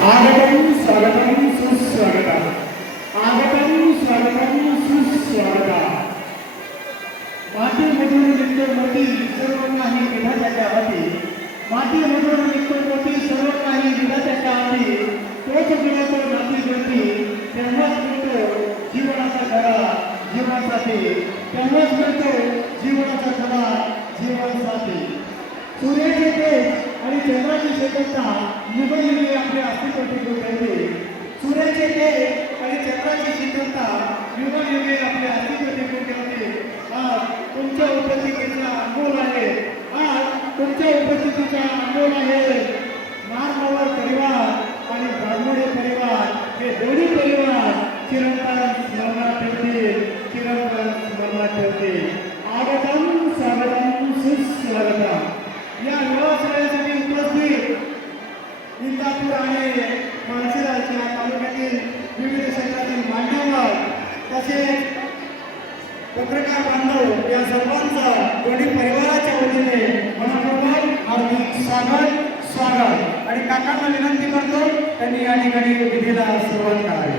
आगतं स्वागतं सुस्वागतं आगतं स्वागतं सुस्वागतं मातीमधून निघतो मोती सर्व काही विधात्याच्या हाती मातीमधून निघतो मोती सर्व काही विधात्याच्या हाती तोच मिळतो नाती जोती तेव्हाच मिळतो जीवनाचा खरा जीवनासाठी तेव्हाच मिळतो जीवनाचा खरा जीवनासाठी सूर्याचे तेज आणि चंद्राची शीतलता युगयुगे आपले अस्तित्व टिकून ठेवते सूर्याचे तेज आणि चंद्राची शीतलता युगयुगे आपले अस्तित्व टिकून ठेवते आज तुमच्या उपस्थितीचा अनमोल आहे आज तुमच्या उपस्थितीचा अनमोल आहे मारनवर परिवार आणि ब्राह्मणे परिवार हे दोन्ही परिवार चिरंतन स्मरणात ठेवतील चिरंतन स्मरणात ठेवतील आगतं स्वागतं सुस्वागतं या विवाह सोहळ्यासाठी उपस्थित इंदापूर आणि माळशिरस या तालुक्यातील विविध क्षेत्रातील मान्यवर तसेच पत्रकार बांधव या सर्वांचा दोन्ही परिवाराच्या वतीने मनपूर्वक हार्दिक स्वागत आणि काकांना विनंती करतो त्यांनी या ठिकाणी विधीला सुरुवात करावी.